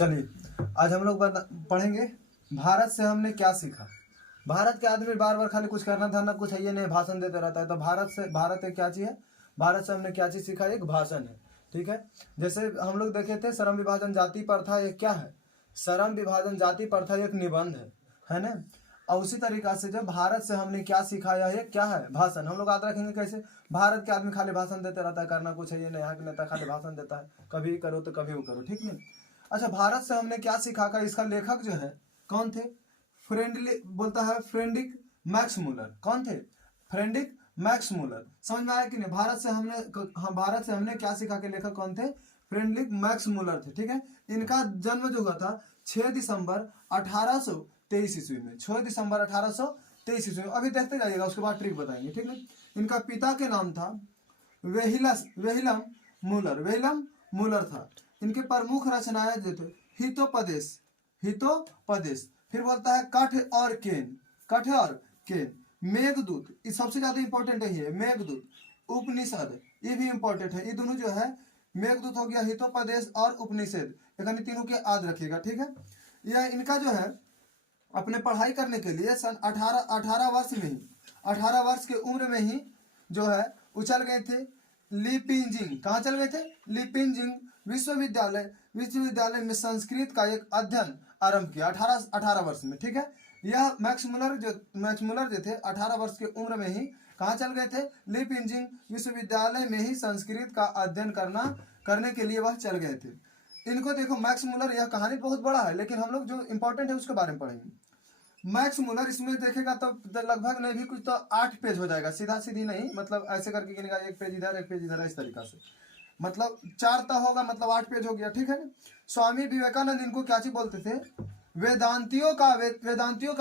चलिए आज हम लोग पढ़ेंगे भारत से हमने क्या सीखा। भारत के आदमी बार बार खाली कुछ करना था ना कुछ है, ये नहीं भाषण देते रहता है। तो भारत एक क्या चीज़ है, भारत से हमने क्या चीज़ सीखा, एक भाषण है। ठीक है, जैसे हम लोग देखे थे श्रम विभाजन जाति प्रथा, एक क्या है, श्रम विभाजन जाति प्रथा एक निबंध है ना। और उसी तरीका से जब भारत से हमने क्या सीखा, यह क्या है, भाषण। हम लोग याद रखेंगे कैसे, भारत के आदमी खाली भाषण देते रहता है, करना कुछ है ये नहीं, यहाँ के नेता खाली भाषण देता है, कभी करो तो कभी वो करो, ठीक नहीं। अच्छा, भारत से हमने क्या सीखा का इसका लेखक जो है कौन थे, फ्रेंडली बोलता है फ्रेडरिक मैक्स मूलर। कौन थे, फ्रेडरिक मैक्स मूलर। समझ में आया कि नहीं, भारत से हमने क्या सीखा के लेखक कौन थे, फ्रेडरिक मैक्स मूलर थे। ठीक है, इनका जन्म जो हुआ था 6 दिसंबर 1823 ईस्वी में, 6 दिसंबर 1823 ईस्वी में। अभी देखते जाइएगा, उसके बाद ट्रिक बताएंगे, ठीक है। इनका पिता के नाम था वेहिलम मूलर था। इनके प्रमुख रचनाएं जो थे हितोपदेश, फिर बोलता है कठ और केन, मेघदूत, ये सबसे ज्यादा इंपॉर्टेंट है, मेघदूत, उपनिषद, ये भी इंपॉर्टेंट है। ये दोनों जो है, मेघदूत हो गया, हितोपदेश और उपनिषद, यानी तीनों के याद रखिएगा, ठीक है। यह इनका जो है अपने पढ़ाई करने के लिए सन 18 वर्ष की उम्र में ही जो है उछल गए थे लीपिंजिंग। कहाँ चल गए थे, लीपिंजिंग विश्वविद्यालय में संस्कृत का एक अध्ययन आरंभ किया 18 वर्ष में। ठीक है, यह मैक्स मूलर जो थे 18 वर्ष की उम्र में ही कहाँ चल गए थे, लीपिंजिंग विश्वविद्यालय में ही संस्कृत का अध्ययन करने के लिए वह चल गए थे। इनको देखो मैक्स मूलर, यह कहानी बहुत बड़ा है लेकिन हम लोग जो इंपॉर्टेंट है उसके बारे में पढ़ेंगे। मैक्स मूलर, इसमें देखेगा तो लगभग नहीं भी कुछ तो 8 पेज हो जाएगा, सीधा सीधी नहीं, मतलब ऐसे करके गिनेगा, एक पेज इधर एक पेज इधर, इस तरीका से, मतलब 4 तो होगा, मतलब 8 पेज हो गया, ठीक है ना। स्वामी विवेकानंद इनको क्या चीज बोलते थे, वेदांतियों का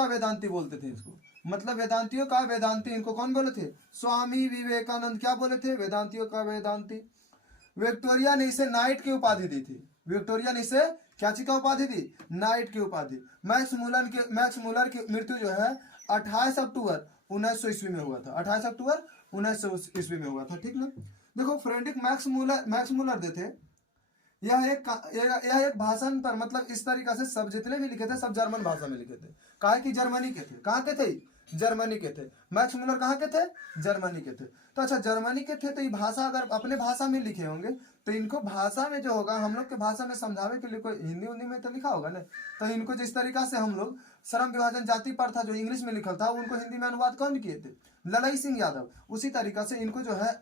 वेदांती बोलते थे इसको, मतलब वेदांतियों का वेदांती इनको कौन बोले थे, स्वामी विवेकानंद क्या बोले थे, वेदांतियों का वेदांती। विक्टोरिया ने इसे नाइट की उपाधि दी थी, विक्टोरिया ने इसे क्या चीज का उपाधि दी, नाइट की उपाधि। मैक्स मूलर की मृत्यु जो है 28 अक्टूबर 1900 ईस्वी में हुआ था, 28 अक्टूबर 1900 ईस्वी में हुआ था, ठीक ना। देखो फ्रेडरिक मैक्स मूलर जो थे, यह एक भाषण पर, मतलब इस तरीका से सब जितने भी लिखे थे सब जर्मन भाषा में लिखे थे, काहे कि जर्मनी के थे, कहाँ के थे, जर्मनी के थे। मैक्स मूलर कहाँ के थे, जर्मनी के थे। तो अच्छा, जर्मनी के थे तो ये भाषा अगर अपने भाषा में लिखे होंगे तो इनको भाषा में जो होगा, हम लोग के भाषा में समझावे के लिए कोई हिंदी में तो लिखा होगा ना। तो इनको जिस तरीका से हम लोग श्रम विभाजन जाति प्रथा जो इंग्लिश में लिखा था, उनको हिंदी में अनुवाद कौन किए थे, ललई सिंह यादव। उसी तरीका से इनको जो है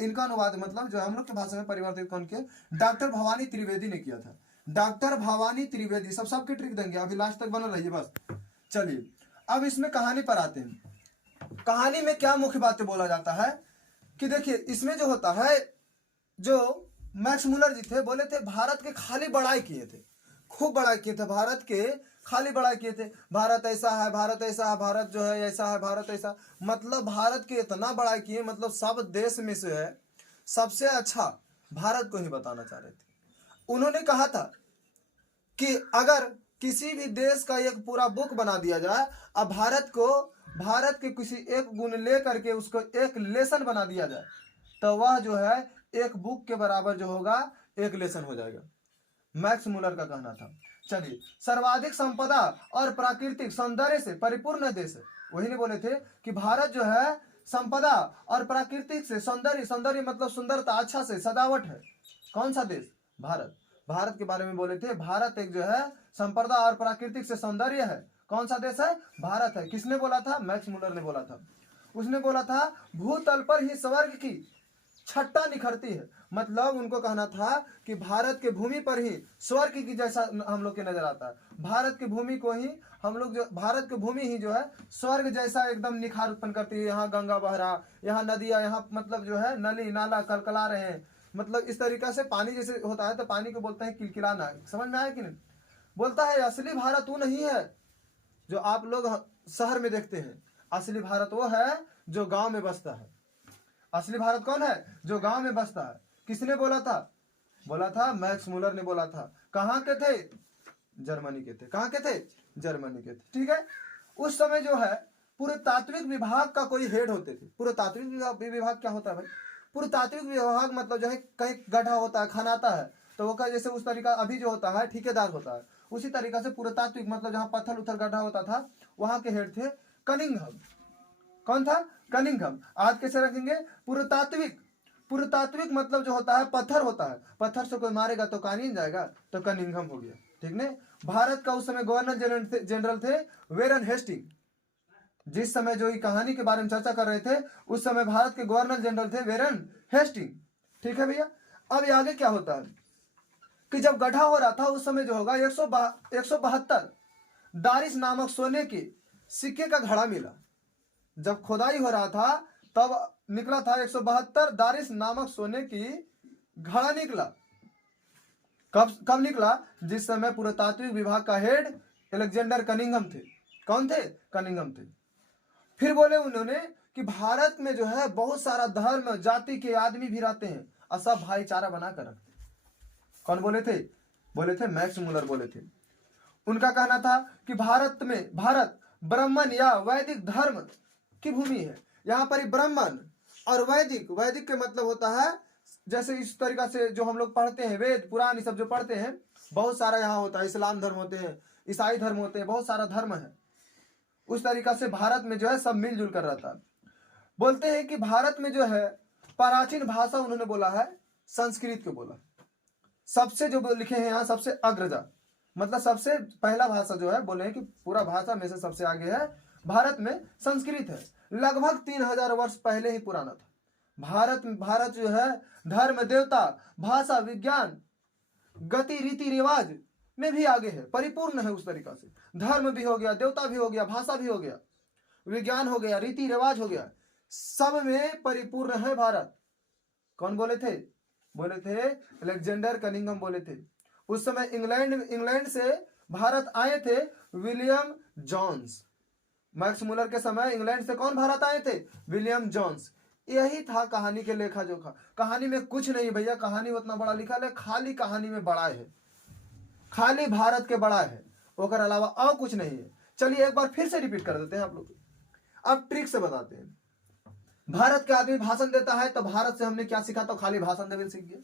इनका अनुवाद, मतलब जो हम लोग के भाषा में परिवर्तित कौन किया, डॉक्टर भवानी त्रिवेदी ने किया था, डॉक्टर भवानी त्रिवेदी। सबके ट्रिक देंगे, अभी लास्ट तक बना रहिए बस। चलिए अब इसमें कहानी पर आते हैं। कहानी में क्या मुख्य बातें बोला जाता है कि देखिए, इसमें जो होता है, जो मैक्स मूलर जी थे बोले थे भारत के खाली बड़ाई किए थे, खूब बड़ाई किए थे, भारत के खाली बड़ाई किए थे, भारत ऐसा है, भारत ऐसा है, भारत जो है ऐसा है, भारत ऐसा, मतलब भारत के इतना बड़ाई किए, मतलब सब देश में से है सबसे अच्छा भारत को ही बताना चाह रहे थे। उन्होंने कहा था कि अगर किसी भी देश का एक पूरा बुक बना दिया जाए, अब भारत के किसी एक गुण ले करके उसको एक लेसन बना दिया जाए, तो वह जो है एक बुक के बराबर जो होगा, एक लेसन हो जाएगा। मैक्स मूलर का कहना था। चलिए, सर्वाधिक संपदा और प्राकृतिक सौंदर्य से परिपूर्ण देश है, वही ने बोले थे कि भारत जो है संपदा और प्राकृतिक से सौंदर्य मतलब सुंदरता, अच्छा से सजावट है। कौन सा देश, भारत के बारे में बोले थे, भारत एक जो है संपदा और प्राकृतिक से सौंदर्य है। कौन सा देश है, भारत है। किसने बोला था, मैक्स मूलर ने बोला था। उसने बोला था भूतल पर ही स्वर्ग की छट्टा निखरती है, मतलब उनको कहना था कि भारत के भूमि पर ही स्वर्ग की जैसा हम लोग के नजर आता है। भारत की भूमि को ही हम लोग, जो भारत की भूमि ही जो है स्वर्ग जैसा एकदम निखार उत्पन्न करती है। यहाँ गंगा बह रहा, यहाँ नदियां, यहाँ मतलब जो है नली नाला कलकला रहे हैं, मतलब इस तरीका से पानी जैसे होता है तो पानी को बोलते हैं किलकिलाना। समझ में आया कि नहीं, बोलता है असली भारत वो नहीं है जो आप लोग शहर में देखते हैं, असली भारत वो है जो गांव में बसता है। असली भारत कौन है, जो गांव में बसता है। किसने बोला था, बोला था मैक्स मूलर ने बोला था। कहाँ के थे, जर्मनी के थे। कहाँ के थे, जर्मनी के थे, ठीक है। उस समय जो है पुरातात्विक विभाग का कोई हेड होते थे। पुरातात्विक विभाग क्या होता है भाई, पुरातात्विक विभाग मतलब जो है कहीं गड्ढा होता है, खनाता है, तो वो का जैसे उस तरीका अभी जो होता है ठेकेदार होता है, उसी तरीका से पुरातात्विक मतलब जहाँ पत्थर उथल गड्ढा होता था वहां के हेड थे कनिंघम। कौन था? कनिंघम। आज कैसे रखेंगे? पुरातात्विक। पुरातात्विक मतलब जो होता है पत्थर होता है, पत्थर से कोई मारेगा तो कानीन जाएगा, तो कनिंघम हो गया। ठीक ने। भारत का उस समय गवर्नर जनरल थे वेरन हेस्टिंग। जिस समय जो ये कहानी के बारे में चर्चा कर रहे थे उस समय भारत के गवर्नर जनरल थे वेरन हेस्टिंग। ठीक है भैया। अब ये आगे क्या होता है कि जब गड्ढा हो रहा था उस समय जो होगा 172 दारिस नामक सोने के सिक्के का घड़ा मिला। जब खुदाई हो रहा था तब निकला था 172 दारिस नामक सोने की घड़ा निकला। कब निकला? जिस समय पुरातात्विक विभाग का हेड अलेक्जेंडर कनिंघम थे। कौन थे? कनिंघम थे। फिर बोले उन्होंने कि भारत में जो है बहुत सारा धर्म जाति के आदमी भी रहते हैं और सब भाईचारा बनाकर रखते हैं। कौन बोले थे? बोले थे मैक्स मुलर बोले थे। उनका कहना था कि भारत ब्राह्मण या वैदिक धर्म की भूमि है। यहाँ पर ब्राह्मण और वैदिक के मतलब होता है जैसे इस तरीका से जो हम लोग पढ़ते हैं वेद पुराण सब जो पढ़ते हैं, बहुत सारा यहाँ होता है। इस्लाम धर्म होते हैं, ईसाई धर्म होते हैं, बहुत सारा धर्म है। उस तरीका से भारत में जो है सब मिलजुल कर रहता है। बोलते हैं कि भारत में जो है प्राचीन भाषा उन्होंने बोला है संस्कृत को बोला। सबसे जो लिखे हैं यहाँ सबसे अग्रजा मतलब सबसे पहला भाषा जो है बोले हैं कि पूरा भाषा में से सबसे आगे है भारत में संस्कृत है। लगभग 3000 वर्ष पहले ही पुराना था। भारत जो है धर्म देवता भाषा विज्ञान गति रीति रिवाज में भी आगे है, परिपूर्ण है। उस तरीका से धर्म भी हो गया, देवता भी हो गया, भाषा भी हो गया, विज्ञान हो गया, रीति रिवाज हो गया, सब में परिपूर्ण है भारत। कौन बोले थे? बोले थे अलेक्जेंडर कनिंघम बोले थे। उस समय इंग्लैंड से भारत आए थे विलियम जोन्स। मैक्स मुलर के समय इंग्लैंड से कौन भारत आए थे? William Jones. यही था कहानी के लेखा जोखा। कहानी में कुछ नहीं भैया, कहानी उतना बड़ा लिखा है, खाली कहानी में बड़ा है, खाली भारत के बड़ा है, ओकर अलावा और कुछ नहीं है। चलिए एक बार फिर से रिपीट कर देते हैं आप लोग। अब ट्रिक से बताते हैं। भारत के आदमी भाषण देता है तो भारत से हमने क्या सीखा? तो खाली भाषण देवे सीख गए।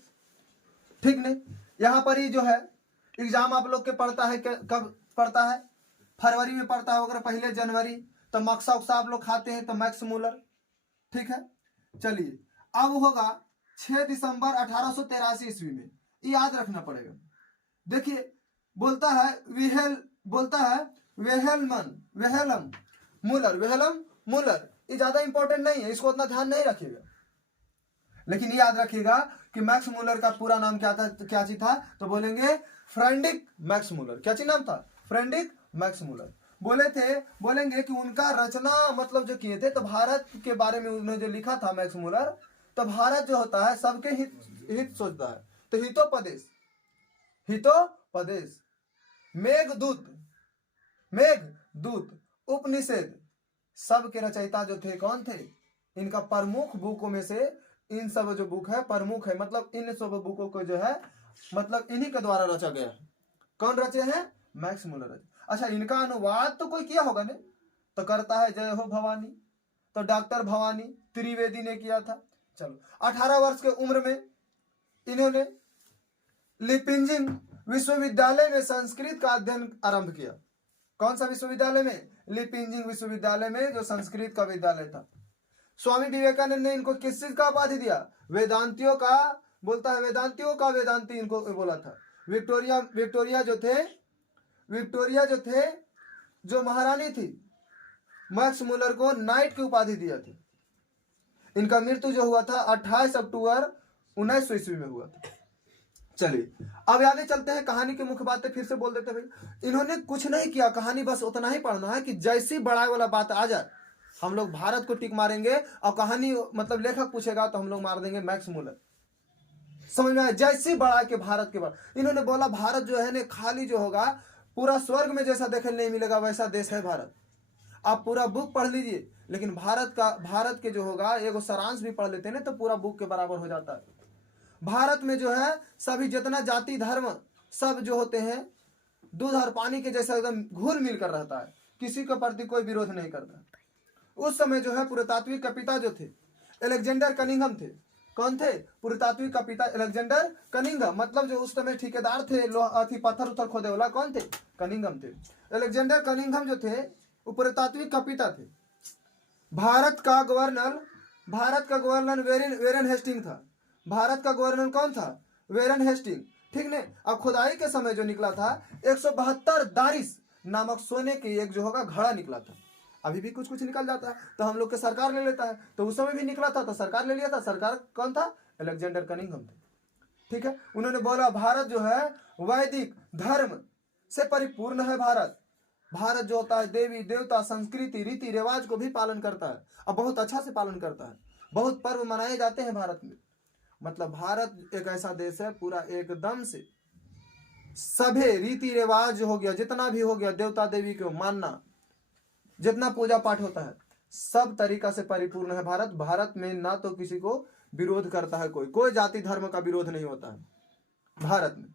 ठीक नहीं। यहाँ पर ही जो है एग्जाम आप लोग के पढ़ता है, कब पढ़ता है? फरवरी में पढ़ता है, अगर पहले जनवरी तो मक्सा उक्सा आप लोग खाते हैं तो मैक्स मुलर। ठीक है। चलिए अब होगा 6 दिसंबर 1883 ईस्वी में, याद रखना पड़ेगा। देखिए बोलता है वेहलम मुलर। ये ज्यादा इंपॉर्टेंट नहीं है, इसको उतना ध्यान नहीं रखिएगा, लेकिन याद रखिएगा कि मैक्स मुलर का पूरा नाम क्या चीज था? तो बोलेंगे फ्रेडरिक मैक्स मुलर। क्या चीज नाम था? Frederick Max Muller. बोलेंगे कि उनका रचना मतलब जो किए थे तो भारत के बारे में उन्होंने जो लिखा था मैक्स मुलर, तो भारत जो होता है सबके हित सोचता है। तो हितोपदेश मेघदूत उपनिषद सब के रचयिता जो थे कौन थे? इनका प्रमुख बुकों में से इन सब जो बुक है प्रमुख है, मतलब इन सब बुकों को जो है मतलब इन्हीं के द्वारा रचा गया है। कौन रचे हैं? Max Muller. अच्छा, इनका अनुवाद तो कोई किया होगा ने? तो करता है जय हो भवानी, तो डॉक्टर भवानी त्रिवेदी ने किया था। चलो 18 वर्ष के उम्र में इन्होंने लिपिंजिंग विश्वविद्यालय में संस्कृत का अध्ययन आरंभ किया। कौन सा विश्वविद्यालय में? लिपिंजिंग विश्वविद्यालय में, जो संस्कृत का विद्यालय था। स्वामी विवेकानंद ने इनको किस चीज का उपाधि दिया? वेदांतियों का। बोलता है वेदांतियों का वेदांती इनको बोला था। विक्टोरिया जो थे जो महारानी थी, मैक्स मुलर को नाइट की उपाधि दिया था। इनका मृत्यु जो हुआ था 28 अक्टूबर 1900 ईस्वी में हुआ था। चलिए अब आगे चलते हैं। कहानी की मुख्य बातें फिर से बोल देते भाई। इन्होंने कुछ नहीं किया, कहानी बस उतना ही पढ़ना है कि जैसी बड़ाई वाला बात आ जाए हम लोग भारत को टिक मारेंगे, और कहानी मतलब लेखक पूछेगा तो हम लोग मार देंगे मैक्स मुलर। समझ में आया? जैसी बड़ा के भारत के बाद इन्होंने बोला भारत जो है ना खाली जो होगा पूरा स्वर्ग में जैसा देखने नहीं मिलेगा वैसा देश है भारत। आप पूरा बुक पढ़ लीजिए, लेकिन भारत के जो होगा एगो सारांश भी पढ़ लेते हैं ना तो पूरा बुक के बराबर हो जाता है। भारत में जो है सभी जितना जाति धर्म सब जो होते हैं दूध और पानी के जैसा एकदम घुल मिल कर रहता है, किसी के प्रति कोई विरोध नहीं करता। उस समय जो है पुरातात्विक के पिता जो थे अलेक्जेंडर कनिंघम थे। कौन थे? पुरातात्विक का पिता अलेक्जेंडर कनिंघम, मतलब जो उस समय ठेकेदार थे पत्थर उत्थर खोदे वाला, कौन थे? कनिंघम थे। अलेक्जेंडर कनिंघम जो थे वो पुरातात्विक का पिता थे। भारत का गवर्नर वेरन हेस्टिंग था। भारत का गवर्नर कौन था? वेरन हेस्टिंग, ठीक ने। अब खुदाई के समय जो निकला था 172 दारिस नामक सोने की एक जो होगा घड़ा निकला था। अभी भी कुछ कुछ निकल जाता है तो हम लोग के सरकार ले लेता है, तो उस समय भी निकला था तो सरकार ले लिया था। सरकार कौन था? अलेक्जेंडर कनिंघम थे, ठीक है। उन्होंने बोला भारत जो है वैदिक धर्म से परिपूर्ण है। भारत जो होता है देवी देवता संस्कृति रीति रिवाज को भी पालन करता है और बहुत अच्छा से पालन करता है। बहुत पर्व मनाए जाते हैं भारत में। मतलब भारत एक ऐसा देश है पूरा एकदम से सभी रीति रिवाज हो गया, जितना भी हो गया, देवता देवी को मानना, जितना पूजा पाठ होता है, सब तरीका से परिपूर्ण है भारत। भारत में ना तो किसी को विरोध करता है, कोई जाति धर्म का विरोध नहीं होता है भारत में।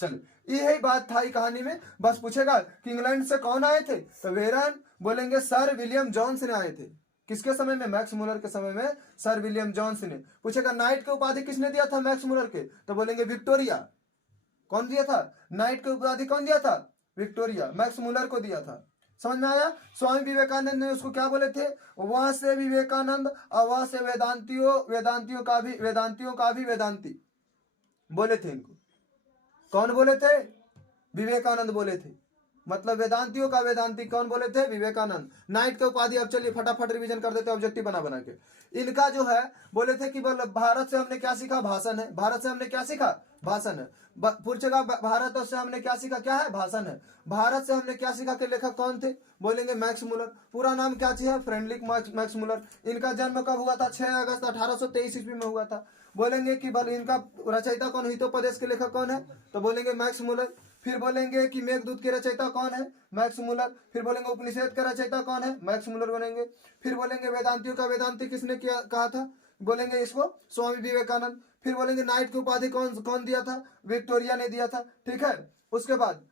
चलिए यही बात था कहानी में। बस पूछेगा कि इंग्लैंड से कौन आए थे, तो वेरन बोलेंगे सर विलियम जॉन्स ने आए थे। किसके समय में? मैक्स मुलर के समय में सर विलियम जॉन्स ने। पूछेगा नाइट की उपाधि किसने दिया था मैक्स मुलर के, तो बोलेंगे विक्टोरिया। कौन दिया था? नाइट की उपाधि कौन दिया था? विक्टोरिया, मैक्स मुलर को दिया था। समझ में आया? स्वामी विवेकानंद ने उसको क्या बोले थे? वहां से विवेकानंद और वहां से वेदांतियों का भी वेदांती बोले थे इनको। कौन बोले थे? विवेकानंद बोले थे। मतलब वेदांतियों का वेदांती कौन बोले थे? विवेकानंद। नाइट के उपाधि अब चलिए फटाफट रिवीजन कर देते हैं ऑब्जेक्टिव बना के। इनका जो है बोले थे कि भारत से हमने क्या सीखा? भाषण है। भारत से हमने क्या सीखा? भाषण है। पूछेगा भारत से हमने क्या सीखा? क्या है? भाषण है। भारत से हमने क्या सीखा के लेखक कौन थे? बोलेंगे मैक्स मुलर। पूरा नाम क्या है? Frederick Max Muller. इनका जन्म कब हुआ था? 6 अगस्त 1823 ईस्वी में हुआ था। बोलेंगे कि इनका रचयिता कौन? हितोपदेश के लेखक कौन है? तो बोलेंगे मैक्स मुलर। फिर बोलेंगे कि मेघदूत के रचयिता कौन है? Max Muller. फिर बोलेंगे उपनिषद का रचयिता कौन है? मैक्स मुलर बोलेंगे। फिर बोलेंगे वेदांतियों का वेदांती किसने कहा था? बोलेंगे इसको स्वामी विवेकानंद। फिर बोलेंगे नाइट की उपाधि कौन दिया था? विक्टोरिया ने दिया था, ठीक है। उसके बाद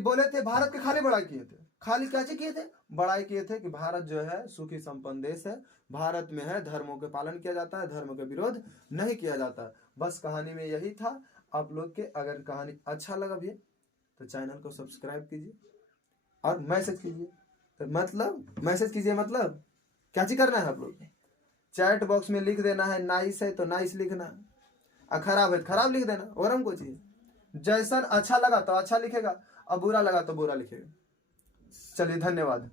बोले थे भारत के खाली बड़ाई किए थे। खाली क्या किए थे? बड़ाई किए थे कि भारत जो है सुखी संपन्न देश है। भारत में है धर्मों के पालन किया जाता है, धर्म का विरोध नहीं किया जाता। बस कहानी में यही था आप लोग के। अगर कहानी अच्छा लगा भी तो चैनल को सब्सक्राइब कीजिए और मैसेज कीजिए। तो मतलब मैसेज कीजिए, मतलब क्या चीज करना है आप लोग? चैट बॉक्स में लिख देना है नाइस है तो नाइस लिखना, और खराब है खराब लिख देना, और हमको चाहिए। जैसा अच्छा लगा तो अच्छा लिखेगा और बुरा लगा तो बुरा लिखेगा। चलिए धन्यवाद।